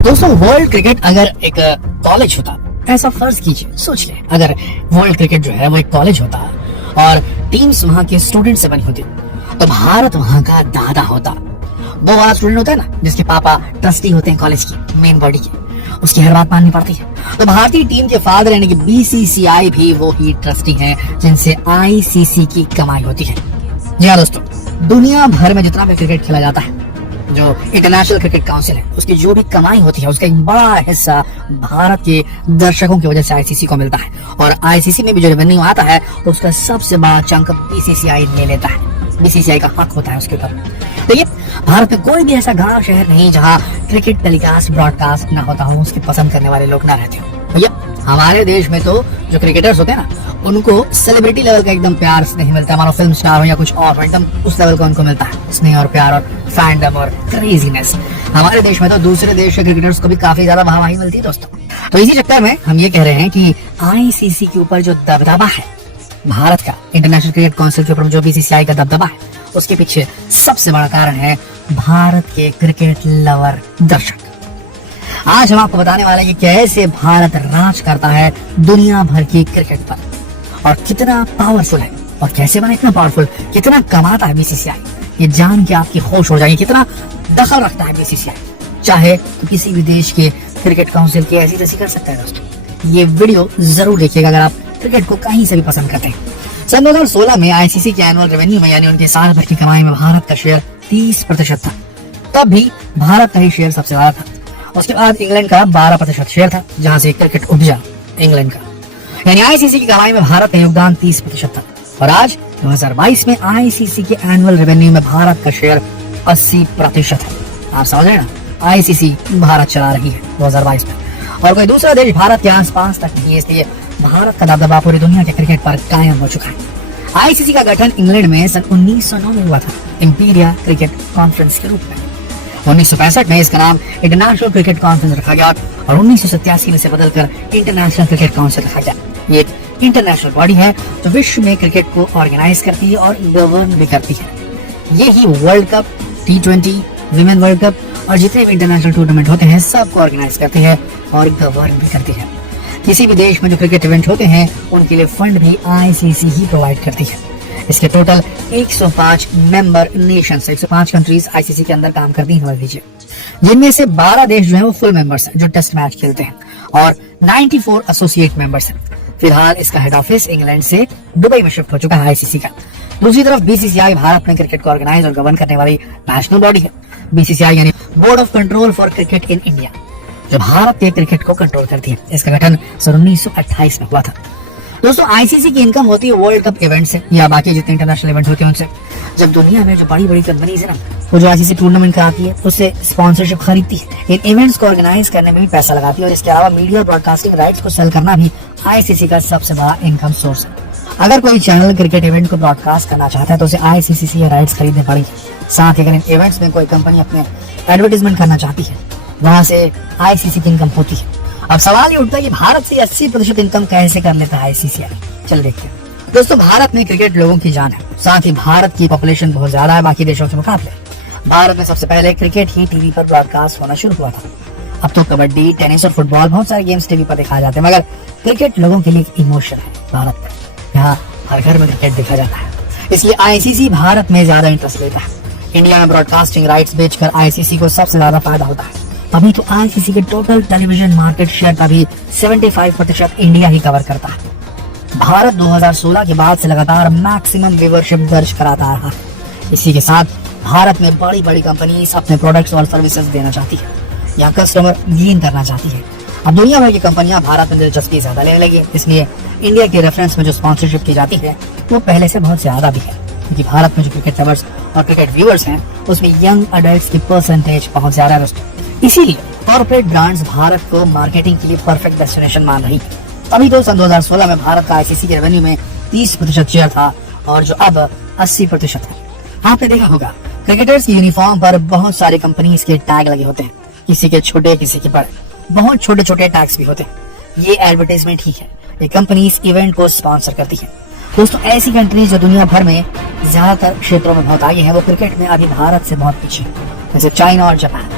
दोस्तों world cricket अगर एक कॉलेज होता, ऐसा फर्ज कीजिए, सोच ले, अगर वर्ल्ड क्रिकेट जो है वो एक कॉलेज होता और टीम्स वहां के स्टूडेंट से बनी होती तो भारत वहां का दादा होता। वो वाला स्टूडेंट होता है ना जिसके पापा ट्रस्टी होते हैं कॉलेज की मेन बॉडी के, उसकी हर बात माननी पड़ती है। तो भारतीय टीम के फादर यानी कि बीसीसीआई भी वो ही ट्रस्टी हैं जिनसे आईसीसी की कमाई होती है। जी हाँ दोस्तों, दुनिया भर में जितना भी क्रिकेट खेला जाता है, जो इंटरनेशनल क्रिकेट काउंसिल है, उसकी जो भी कमाई होती है उसका एक बड़ा हिस्सा भारत के दर्शकों की वजह से आईसीसी को मिलता है। और आईसीसी में भी जो रेवेन्यू आता है उसका सबसे बड़ा चंक बीसीसीआई ले लेता है। बीसीसीआई का हक होता है उसके ऊपर। देखिए, भारत में कोई भी ऐसा गांव शहर नहीं जहां क्रिकेट टेलीकास्ट ब्रॉडकास्ट ना होता हो, उसके पसंद करने वाले लोग ना रहते हो। भैया हमारे देश में तो जो क्रिकेटर्स होते हैं ना, उनको सेलिब्रिटी लेवल का एकदम प्यार नहीं मिलता है, मानो फिल्म स्टार हो या कुछ और, एकदम उस लेवल का उनको मिलता है स्नेह और प्यार और फैंडम और क्रेजीनेस। हमारे देश में तो दूसरे देश के क्रिकेटर्स को भी काफी ज्यादा वाहवाही मिलती है दोस्तों। तो इसी चक्कर में हम ये कह रहे हैं कि आईसीसी के ऊपर जो दबदबा है भारत का, इंटरनेशनल क्रिकेट काउंसिल के ऊपर जो बीसीसीआई का दबदबा है, उसके पीछे सबसे बड़ा कारण है भारत के क्रिकेट लवर दर्शक। आज हम आपको बताने वाले हैं कि कैसे भारत राज करता है दुनिया भर की क्रिकेट पर और कितना पावरफुल है, और कैसे बना इतना पावरफुल, कितना कमाता है बीसीसीआई, ये जान के आपकी होश हो जाएगी। कितना दखल रखता है बीसीसीआई, चाहे तो किसी भी देश के क्रिकेट काउंसिल की ऐसी तैसी कर सकता है दोस्तों। ये वीडियो जरूर देखिएगा अगर आप क्रिकेट को कहीं से भी पसंद करते हैं। सन 2016 में आईसीसी के एनुअल रेवेन्यू में यानी उनके साल भर की कमाई में भारत का शेयर 30% था। तब भी भारत का ही शेयर सबसे ज्यादा था। उसके बाद इंग्लैंड का 12% शेयर था, जहां से क्रिकेट उपजा इंग्लैंड का। यानी आईसीसी की कमाई में भारत का योगदान 30% था। और आज 2022 में आईसीसी के एनुअल रेवेन्यू में भारत का शेयर 80% है। आप समझ रहे हैं ना, आईसीसी भारत चला रही है 2022 में, और कोई दूसरा देश भारत के आसपास तक नहीं है। इसलिए भारत का दबदबा पूरी दुनिया के क्रिकेट पर कायम हो चुका है। आईसीसी का गठन इंग्लैंड में सन 1909 में हुआ था, इंपीरियल क्रिकेट कॉन्फ्रेंस के रूप में। 1965 में इसका नाम इंटरनेशनल क्रिकेट कॉन्फ्रेंस रखा गया और 1987 में से बदलकर इंटरनेशनल क्रिकेट काउंसिल रखा गया। ये एक इंटरनेशनल बॉडी है जो विश्व में क्रिकेट को ऑर्गेनाइज करती है और गवर्न भी करती है। ये ही world cup, T20, women world cup और जितने भी इंटरनेशनल टूर्नामेंट होते हैं सबको ऑर्गेनाइज करती है और गवर्न भी करती है। किसी भी देश में जो क्रिकेट इवेंट होते हैं उनके लिए फंड भी आईसीसी ही प्रोवाइड करती है। इसके total 105 member nation, 105 countries ICC के अंदर काम करती हैं, लीजिए, जिनमें से 12 देश जो है वो फुल मेंबर्स हैं जो टेस्ट मैच खेलते हैं, और 94 एसोसिएट मेंबर्स हैं। फिलहाल इसका हेड ऑफिस इंग्लैंड से दुबई में शिफ्ट हो चुका है आईसीसी का। दूसरी तरफ बीसीसीआई भारत में क्रिकेट को ऑर्गेनाइज और गवर्न करने वाली नेशनल बॉडी है। बीसीसीआई यानी board of control for cricket in India, जो भारत के क्रिकेट को कंट्रोल करती है। इसका गठन सन 1928 में हुआ था। दोस्तों, आईसीसी की इनकम होती है वर्ल्ड कप इवेंट से या बाकी जितने इंटरनेशनल इवेंट होते हैं उनसे। जब दुनिया में जो बड़ी बड़ी कंपनीज है ना, वो जो आईसीसी टूर्नामेंट कराती है उससे स्पॉन्सरशिप खरीदती है, इन इवेंट्स को ऑर्गेनाइज करने में भी पैसा लगाती है, और इसके अलावा मीडिया और ब्रॉडकास्टिंग राइट्स को सेल करना भी आईसीसी का सबसे बड़ा इनकम सोर्स है। अगर कोई चैनल क्रिकेट इवेंट को ब्रॉडकास्ट करना चाहता है तो उसे आईसीसी से राइट्स खरीदने पड़ेंगे। साथ ही अगर इन इवेंट्स में कोई कंपनी अपने एडवर्टीजमेंट करना चाहती है, वहां से आईसीसी की इनकम होती है। अब सवाल ये उठता है कि भारत से 80% इनकम कैसे कर लेता है आईसीसी? चल देखते हैं। दोस्तों, भारत में क्रिकेट लोगों की जान है, साथ ही भारत की पॉपुलेशन बहुत ज्यादा है बाकी देशों के मुकाबले। भारत में सबसे पहले क्रिकेट ही टीवी पर ब्रॉडकास्ट होना शुरू हुआ था। अब तो कबड्डी, टेनिस और फुटबॉल बहुत सारे गेम्स टीवी पर दिखाए जाते हैं, मगर क्रिकेट लोगों के लिए एक इमोशन है। भारत में यहाँ हर घर में क्रिकेट देखा जाता है, इसलिए आईसीसी भारत में ज्यादा इंटरेस्ट लेता है। इंडिया में ब्रॉडकास्टिंग राइट्स बेचकर आईसीसी को सबसे ज्यादा फायदा होता है। अभी तो आईसीसी के टोटल टेलीविजन मार्केट शेयर का भी 75% इंडिया ही कवर करता है। भारत 2016 के बाद से लगातार मैक्सिमम व्यूअरशिप दर्ज कराता रहा है। इसी के साथ भारत में बड़ी बड़ी कंपनीज अपने प्रोडक्ट्स और सर्विसेज देना चाहती है, यहाँ कस्टमर गेन करना चाहती है। अब दुनिया भर की कंपनियां भारत में दिलचस्पी ज्यादा लेने लगी, इसलिए इंडिया के रेफरेंस में जो स्पॉन्सरशिप की जाती है वो पहले से बहुत ज्यादा भी है, क्योंकि भारत में जो क्रिकेट लवर्स और क्रिकेट व्यूअर्स हैं उसमें यंग अडल्ट्स की परसेंटेज बहुत ज्यादा है। इसीलिए कॉर्पोरेट ब्रांड्स भारत को मार्केटिंग के लिए परफेक्ट डेस्टिनेशन मान रही है। अभी तो सन 2016 में भारत का आईसीसी के रेवेन्यू में 30% शेयर था, और जो अब 80% है। आपने देखा होगा क्रिकेटर्स की यूनिफॉर्म पर बहुत सारी कंपनीज के टैग लगे होते हैं, किसी के छोटे किसी के बड़े, बहुत छोटे छोटे टैग्स भी होते हैं। ये एडवर्टाइजमेंट ही है, ये कंपनीज इवेंट को स्पॉन्सर करती है। दोस्तों, ऐसी कंट्रीज जो दुनिया भर में ज्यादातर क्षेत्रों में बहुत आगे हैं, वो क्रिकेट में अभी भारत से बहुत पीछे हैं, जैसे चाइना और जापान।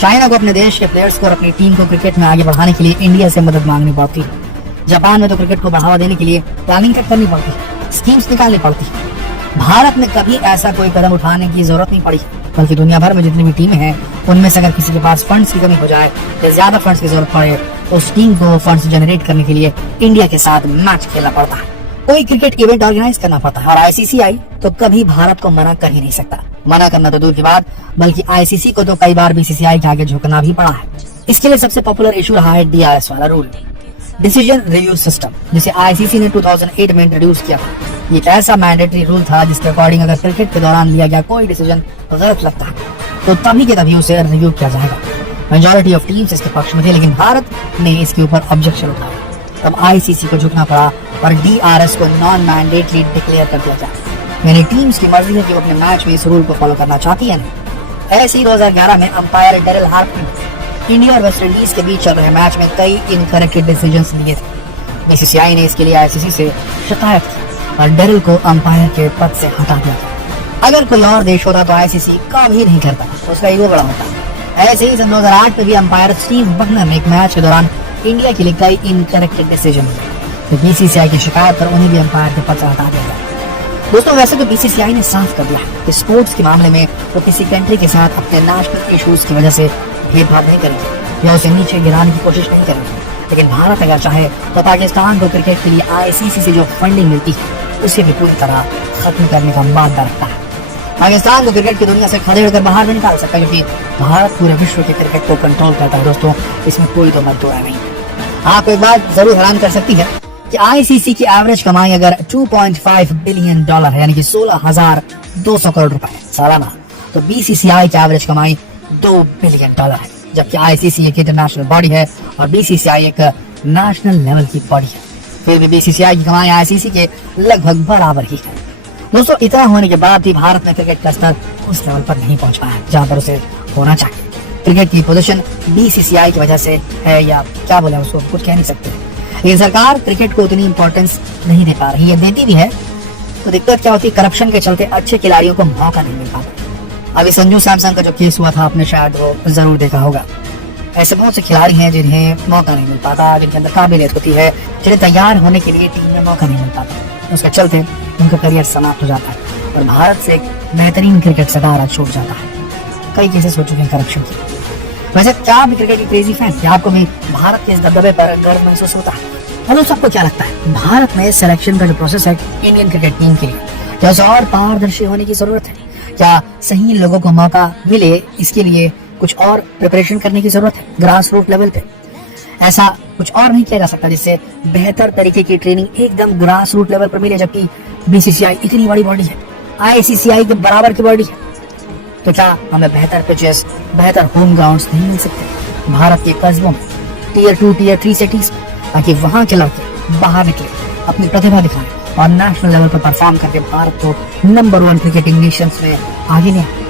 चाइना को अपने देश के प्लेयर्स को और अपनी टीम को क्रिकेट में आगे बढ़ाने के लिए इंडिया से मदद मांगनी पड़ती है। जापान में तो क्रिकेट को बढ़ावा देने के लिए प्लानिंग तक करनी पड़ती है, स्कीम्स निकालनी पड़ती है। भारत में कभी ऐसा कोई कदम उठाने की जरूरत नहीं पड़ी, बल्कि दुनिया भर में जितनी भी टीमें हैं उनमें से अगर किसी के पास फंड्स की कमी हो जाए या ज्यादा फंड्स की जरूरत पड़े तो उस टीम को फंड्स जनरेट करने के लिए इंडिया के साथ मैच खेलना पड़ता है, कोई क्रिकेट इवेंट ऑर्गेनाइज करना पड़ता है। और आईसीसी आई तो कभी भारत को मना कर ही नहीं सकता। मना करना तो दूर की बात, बल्कि आईसीसी को तो कई बार बीसीसीआई के आगे झुकना भी पड़ा है। इसके लिए सबसे पॉपुलर इशू रहा है DRS वाला रूल, डिसीजन रिव्यू सिस्टम, जिसे आईसीसी ने 2008 में इंट्रोड्यूस किया था। ये एक ऐसा मैंडेटरी रूल था जिसके अकॉर्डिंग अगर क्रिकेट के दौरान लिया गया कोई डिसीजन गलत लगता है तो तभी के तभी उसे रिव्यू किया जाएगा। मेजॉरिटी ऑफ टीम्स इसके पक्ष में थे, लेकिन भारत ने इसके ऊपर ऑब्जेक्शन उठाया। तब आईसीसी को झुकना पड़ा और DRS को नॉन मैंडेटरी डिक्लेयर कर दिया जाए। यानी टीम्स की मर्जी है कि वो अपने मैच में इस रूल को फॉलो करना चाहती है नहीं। ऐसे ही 2011 में अंपायर डेरिल हार्पर इंडिया और वेस्ट इंडीज के बीच चल रहे मैच में कई इनकरेक्ट डिसीजंस लिए थे। बीसीसीआई ने इसके लिए आईसीसी से शिकायत की और डेरिल को अंपायर के पद से हटा दिया था। अगर कोई और देश होता तो आईसीसी कभी नहीं करता, उसका ईगो बड़ा होता। ऐसे ही सन 2008 में भी अंपायर स्टीव बकनर ने एक मैच के दौरान इंडिया के लिए कई इनकरेक्ट डिसीजन लिए, तो बीसीसीआई की शिकायत पर उन्हें भी अंपायर के पद से हटा दिया गया। दोस्तों, वैसे तो बीसीसीआई ने साफ कर दिया कि स्पोर्ट्स के मामले में वो किसी कंट्री के साथ अपने नेशनल इश्यूज की वजह से भेदभाव नहीं करेंगे या उसे नीचे गिराने की कोशिश नहीं करेंगे। लेकिन भारत अगर चाहे तो पाकिस्तान को क्रिकेट के लिए आईसीसी से जो फंडिंग मिलती है उसे भी पूरी तरह खत्म करने का मादा रखता है। पाकिस्तान को क्रिकेट की दुनिया से खदेड़ कर बाहर नहीं निकाल सकता, क्योंकि भारत पूरे विश्व के क्रिकेट को कंट्रोल करता है। दोस्तों, इसमें कोई तो मत नहीं। आपको एक बात जरूर हैरान कर सकती है कि आईसीसी की एवरेज कमाई अगर $2.5 बिलियन है, यानी कि 16,200 करोड़ रुपए सालाना, तो बीसीसीआई की एवरेज कमाई $2 बिलियन है। जबकि आईसीसी एक इंटरनेशनल बॉडी है और बीसीसीआई एक नेशनल लेवल की बॉडी है। फिर भी बीसीसीआई की कमाई आईसीसी के लगभग बराबर ही है। दोस्तों, इतना होने के बाद भी भारत में क्रिकेट का स्तर उस लेवल पर नहीं पहुंच पाया जहां पर उसे होना चाहिए। क्रिकेट की पोजीशन बीसीसीआई की वजह से है, या क्या बोले उसको, कुछ कह नहीं सकते। लेकिन सरकार क्रिकेट को उतनी इंपॉर्टेंस नहीं दे पा रही है, देती भी है तो दिक्कत क्या होती है, करप्शन के चलते अच्छे खिलाड़ियों को मौका नहीं मिल पाता। अभी संजू सैमसन का जो केस हुआ था, आपने शायद वो जरूर देखा होगा। ऐसे बहुत से खिलाड़ी हैं जिन्हें मौका नहीं मिल पाता, जिनके अंदर काबिलियत होती है, जिन्हें तैयार होने के लिए टीम में मौका नहीं मिल पाता। उसके चलते उनका करियर समाप्त हो जाता है और भारत से एक बेहतरीन क्रिकेट सितारा छूट जाता है। कई केसेस हो चुके हैं करप्शन के। वैसे क्या आप क्रिकेट की क्रेजी फैन, क्या आपको भी भारत के इस दबदबे पर गर्व महसूस होता है? हेलो, सबको क्या लगता है भारत में सिलेक्शन का जो प्रोसेस है इंडियन क्रिकेट टीम के लिए, क्या उसे और पारदर्शी होने की जरूरत है? क्या सही लोगों को मौका मिले, इसके लिए कुछ और प्रिपरेशन करने की जरूरत है ग्रास रूट लेवल पे? ऐसा कुछ और नहीं किया जा सकता जिससे बेहतर तरीके की ट्रेनिंग एकदम ग्रास रूट लेवल पर मिले? जबकि बीसीसीआई इतनी बड़ी बॉडी है, आईसीसीआई के बराबर की बॉडी है, तो क्या हमें बेहतर पिचेस, बेहतर होम ग्राउंड्स नहीं मिल सकते भारत के कस्बों में, टियर 2, टियर 3 सिटीज, ताकि वहां के लड़के बाहर निकले, अपनी प्रतिभा दिखाएं और नेशनल लेवल पर परफॉर्म करके भारत को नंबर 1 क्रिकेटिंग नेशंस में आगे ले आए?